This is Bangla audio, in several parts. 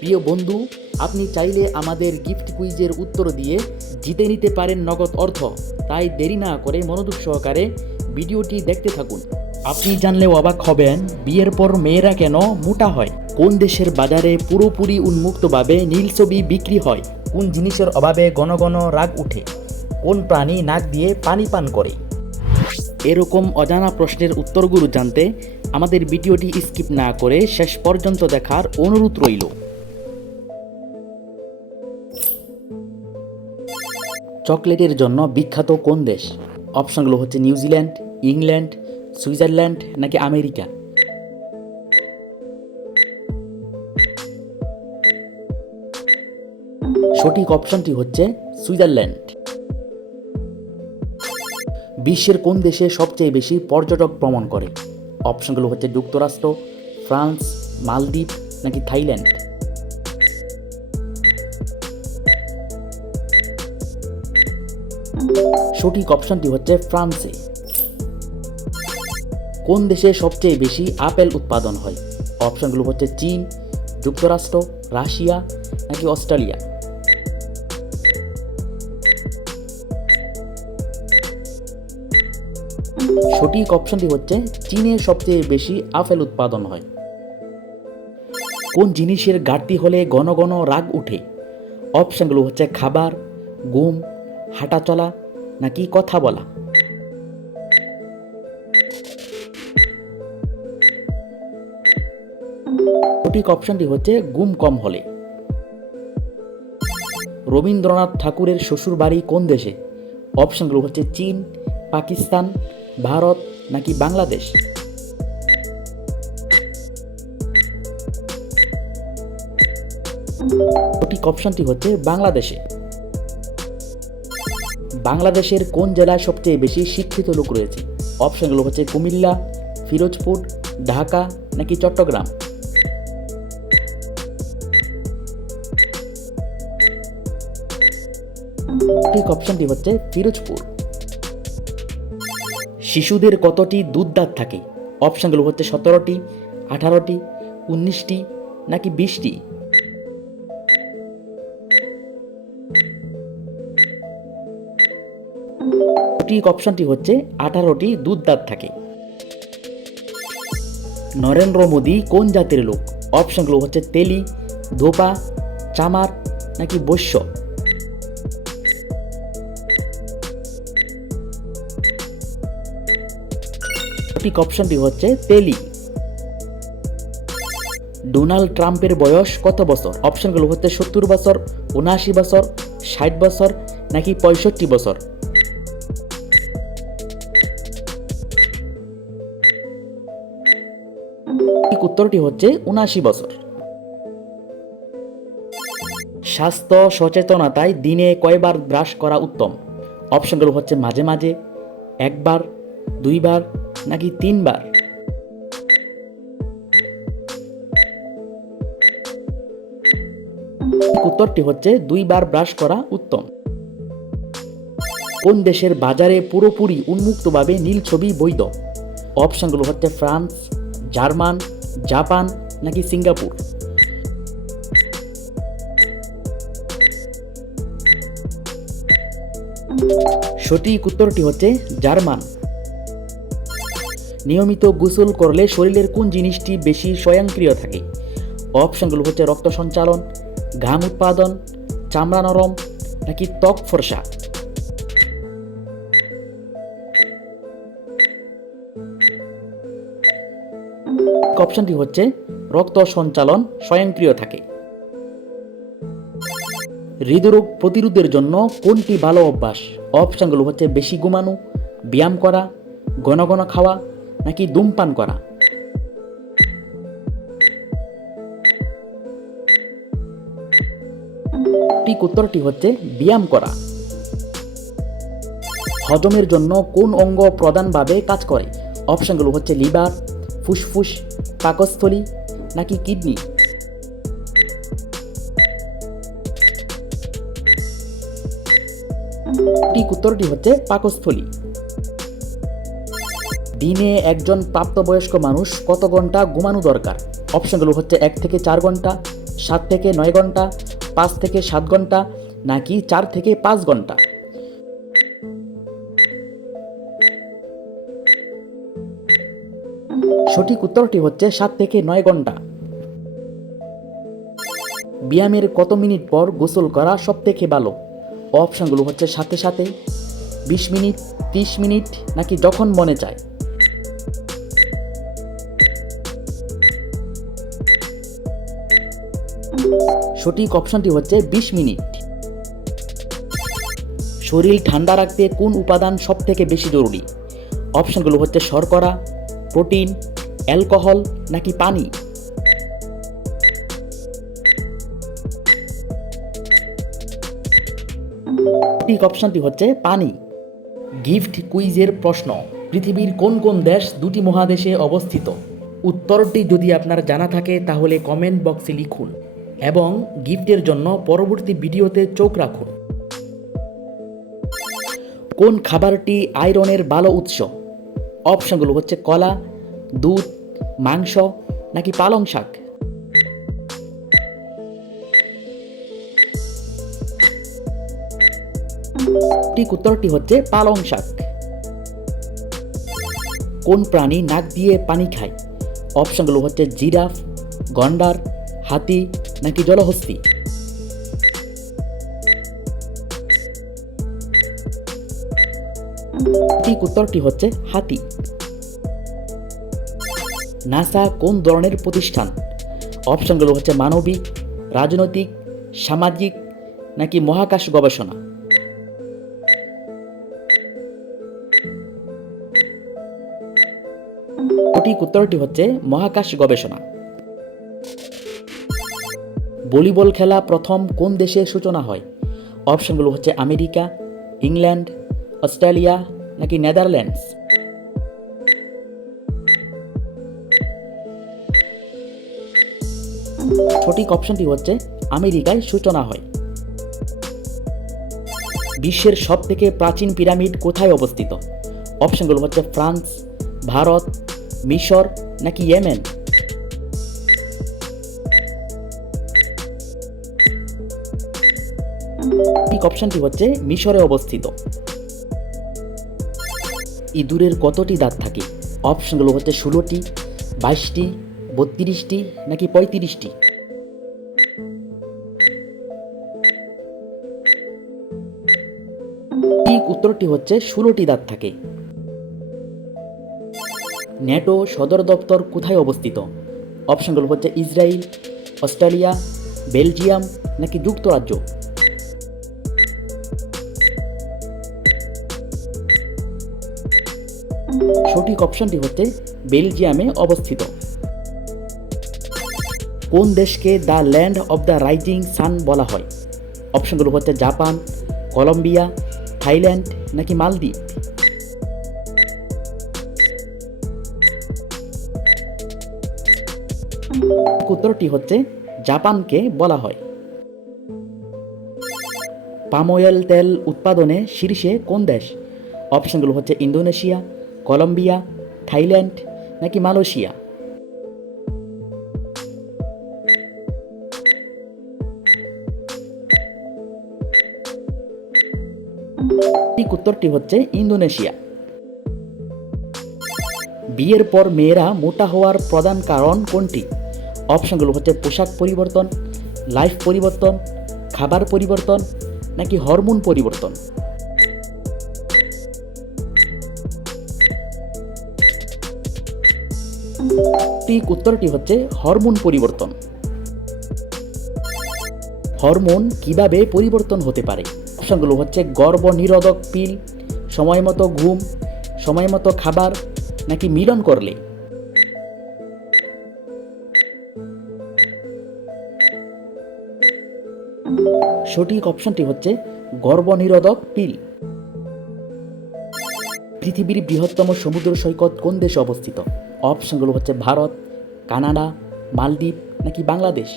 প্রিয় বন্ধু, আপনি চাইলে আমাদের গিফট কুইজের উত্তর দিয়ে জিতে নিতে পারেন নগদ অর্থ। তাই দেরি না করে মনোযোগ সহকারে ভিডিওটি দেখতে থাকুন। আপনি জানলে অবাক হবেন, বিয়ের পর মেয়েরা কেন মোটা হয়? কোন দেশের বাজারে পুরোপুরি উন্মুক্তভাবে নীল ছবি বিক্রি হয়? কোন জিনিসের অভাবে ঘন ঘন রাগ উঠে? কোন প্রাণী নাক দিয়ে পানি পান করে? এরকম অজানা প্রশ্নের উত্তরগুলো জানতে আমাদের ভিডিওটি স্কিপ না করে শেষ পর্যন্ত দেখার অনুরোধ রইল। চকলেটের জন্য বিখ্যাত কোন দেশ? অপশনগুলো হচ্ছে নিউজিল্যান্ড ইংল্যান্ড, সুইজারল্যান্ড নাকি আমেরিকা? সঠিক অপশনটি হচ্ছে সুইজারল্যান্ড। বিশ্বের কোন দেশে সবচেয়ে বেশি পর্যটক ভ্রমণ করে? অপশনগুলো হচ্ছে যুক্তরাষ্ট্র, ফ্রান্স, মালদ্বীপ নাকি থাইল্যান্ড? সঠিক অপশনটি হচ্ছে ফ্রান্সে। কোন দেশে সবচেয়ে বেশি আপেল উৎপাদন হয়? অপশনগুলো হচ্ছে চীন, যুক্তরাষ্ট্র, রাশিয়া নাকি অস্ট্রেলিয়া? সঠিক অপশনটি হচ্ছে চীনে সবচেয়ে বেশি আপেল উৎপাদন হয়। কোন জিনিসের ঘাটতি হলে ঘন ঘন রাগ উঠে? অপশনগুলো হচ্ছে খাবার, ঘুম হাঁটা চলা নাকি কথা বলা? সঠিক অপশনটি হচ্ছে গুম কম হলে। রবীন্দ্রনাথ ঠাকুরের শ্বশুর বাড়ি কোন দেশে? অপশনগুলো হচ্ছে চীন, পাকিস্তান, ভারত নাকি বাংলাদেশ? সঠিক অপশনটি হচ্ছে বাংলাদেশে। বাংলাদেশের কোন জেলায় সবচেয়ে বেশি শিক্ষিত লোক রয়েছে? অপশনগুলো হচ্ছে কুমিল্লা, ফিরোজপুর, ঢাকা নাকি চট্টগ্রাম? ঠিক অপশনটি হচ্ছে ফিরোজপুর। শিশুদের কতটি দুধ দাঁত থাকে? অপশনগুলো হচ্ছে সতেরোটি, আঠারোটি, উনিশটি নাকি বিশটি? সঠিক অপশনটি হচ্ছে, আঠারোটি দুধ দাঁত থাকে। নরেন্দ্র মোদী কোন জাতির লোক? অপশনগুলো হচ্ছে তেলি, ধোপা, চামার নাকি বৈশ্য? সঠিক অপশনটি হচ্ছে তেলি। ডোনাল্ড ট্রাম্পের বয়স কত বছর? অপশনগুলো হচ্ছে সত্তর বছর উনআশি বছর, ষাট বছর নাকি পঁয়ষট্টি বছর? ঠিক উত্তরটি হচ্ছে উনআশি বছর। স্বাস্থ্য সচেতনতায় দিনে কয়বার ব্রাশ করা উত্তম? অপশনগুলো হচ্ছে মাঝে মাঝে, একবার, দুইবার, নাকি তিনবার? উত্তরটি হচ্ছে দুইবার ব্রাশ করা উত্তম। কোন দেশের বাজারে পুরোপুরি উন্মুক্তভাবে নীল ছবি বৈধ? অপশনগুলো হচ্ছে ফ্রান্স, জার্মান জাপান নাকি সিঙ্গাপুর? সঠিক উত্তরটি হচ্ছে জার্মান। নিয়মিত গোসল করলে শরীরের কোন জিনিসটি বেশি স্বয়ংক্রিয় থাকে? অপশনগুলো হচ্ছে রক্ত সঞ্চালন, ঘাম উৎপাদন, চামড়া নরম নাকি ত্বক ফর্সা? অপশনটি হচ্ছে, রক্ত সঞ্চালন স্বয়ংক্রিয় থাকে। হৃদরোগ প্রতিরোধের জন্য কোনটি ভালো অভ্যাস? অপশনগুলো হচ্ছে বেশি ঘুমানো, ব্যায়াম করা, ঘন ঘন খাওয়া, নাকি ধূমপান করা? ঠিক উত্তরটি হচ্ছে ব্যায়াম করা। হজমের জন্য কোন অঙ্গ প্রধানভাবে কাজ করে? অপশনগুলো হচ্ছে লিভার ফুসফুস পাকস্থলী নাকি কিডনি? ঠিক উত্তরটি হচ্ছে পাকস্থলী। দিনে একজন প্রাপ্তবয়স্ক মানুষ কত ঘণ্টা ঘুমানো দরকার? অপশনগুলো হচ্ছে এক থেকে চার ঘণ্টা, সাত থেকে নয় ঘণ্টা, পাঁচ থেকে সাত ঘণ্টা, নাকি চার থেকে পাঁচ ঘণ্টা? সঠিক উত্তরটি হচ্ছে সাত থেকে নয় ঘণ্টা। ব্যায়ামের কত মিনিট পর গোসল করা সব থেকে ভালো? অপশানগুলো হচ্ছে সাথে সাথে, বিশ মিনিট, ত্রিশ মিনিট, নাকি যখন মনে চায়। সঠিক অপশনটি হচ্ছে বিশ মিনিট। শরীর ঠান্ডা রাখতে কোন উপাদান সব থেকে বেশি জরুরি? অপশনগুলো হচ্ছে শর্করা প্রোটিন, অ্যালকোহল নাকি পানি? সঠিক অপশনটি হচ্ছে পানি। গিফট কুইজের প্রশ্ন, পৃথিবীর কোন কোন দেশ দুটি মহাদেশে অবস্থিত? উত্তরটি যদি আপনার জানা থাকে, তাহলে কমেন্ট বক্সে লিখুন এবং গিফটের জন্য পরবর্তী ভিডিওতে চোখ রাখুন। কোন খাবারটি আয়রনের ভালো উৎস? অপশনগুলো হচ্ছে কলা, দুধ, মাংস, নাকি পালং শাক? ঠিক উত্তরটি হচ্ছে পালং শাক। কোন প্রাণী নাক দিয়ে পানি খায়? অপশনগুলো হচ্ছে জিরাফ, গন্ডার, হাতি, নাকি জলহস্তি? ঠিক উত্তরটি হচ্ছে হাতি। নাসা কোন ধরনের প্রতিষ্ঠান? অপশনগুলো হচ্ছে মানবিক, রাজনৈতিক, সামাজিক নাকি মহাকাশ গবেষণা? সঠিক উত্তরটি হচ্ছে মহাকাশ গবেষণা। ভলিবল খেলা প্রথম কোন দেশে সূচনা হয়? অপশনগুলো হচ্ছে আমেরিকা, ইংল্যান্ড অস্ট্রেলিয়া নাকি নেদারল্যান্ডস সঠিক অপশনটি হচ্ছে আমেরিকায় সূচনা হয়। বিশ্বের সব থেকে প্রাচীন পিরামিড কোথায় অবস্থিত? অপশনগুলো হচ্ছে ফ্রান্স, ভারত, মিশর, নাকি ইয়েমেন? অপশনটি হচ্ছে মিশরে অবস্থিত। ইঁদুরের কতটি দাঁত থাকে? অপশনগুলো হচ্ছে ষোলোটি, বাইশটি, বত্রিশটি নাকি পঁয়ত্রিশটি? ঠিক উত্তরটি হচ্ছে ষোলোটি দাঁত থাকে। ন্যাটো সদর দপ্তর কোথায় অবস্থিত? অপশনগুলো হচ্ছে ইসরায়েল অস্ট্রেলিয়া, বেলজিয়াম নাকি যুক্তরাজ্য? সঠিক অপশনটি হচ্ছে বেলজিয়ামে অবস্থিত। কোন দেশকে the land of the rising sun বলা হয়? অপশনগুলো হচ্ছে জাপান, কলম্বিয়া, থাইল্যান্ড নাকি মালদ্বীপ? উত্তরটি হচ্ছে জাপানকে বলা হয়। পাম অয়েল তেল উৎপাদনে শীর্ষে কোন দেশ? অপশনগুলো হচ্ছে ইন্দোনেশিয়া কলম্বিয়া থাইল্যান্ড নাকি মালয়েশিয়া উত্তরটি হচ্ছে ইন্দোনেশিয়া। বিয়ের পর মেয়েরা মোটা হওয়ার প্রধান কারণ কোনটি? অপশনগুলো হচ্ছে পোশাক পরিবর্তন লাইফ পরিবর্তন, খাবার পরিবর্তন, নাকি হরমোন পরিবর্তন? ঠিক উত্তরটি হচ্ছে হরমোন পরিবর্তন। হরমোন কীভাবে পরিবর্তন হতে পারে? অপশনগুলো হচ্ছে গর্ভ নিরোধক পিল সময় মতো ঘুম সময় মতো খাবার, নাকি মিলন করলে? সঠিক অপশনটি হচ্ছে গর্ভনিরোধক পিল। পৃথিবীর বৃহত্তম সমুদ্র সৈকত কোন দেশে অবস্থিত? অপশনগুলো হচ্ছে ভারত, কানাডা, মালদ্বীপ নাকি বাংলাদেশ?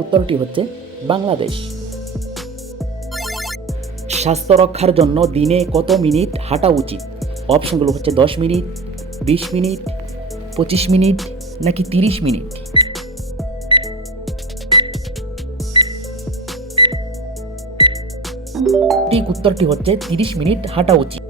উত্তরটি হচ্ছে বাংলাদেশ। স্বাস্থ্য রক্ষার জন্য দিনে কত মিনিট হাঁটা উচিত? অপশনগুলো হচ্ছে দশ মিনিট, বিশ মিনিট, পঁচিশ মিনিট নাকি তিরিশ মিনিট? ঠিক উত্তরটি হচ্ছে তিরিশ মিনিট হাঁটা উচিত।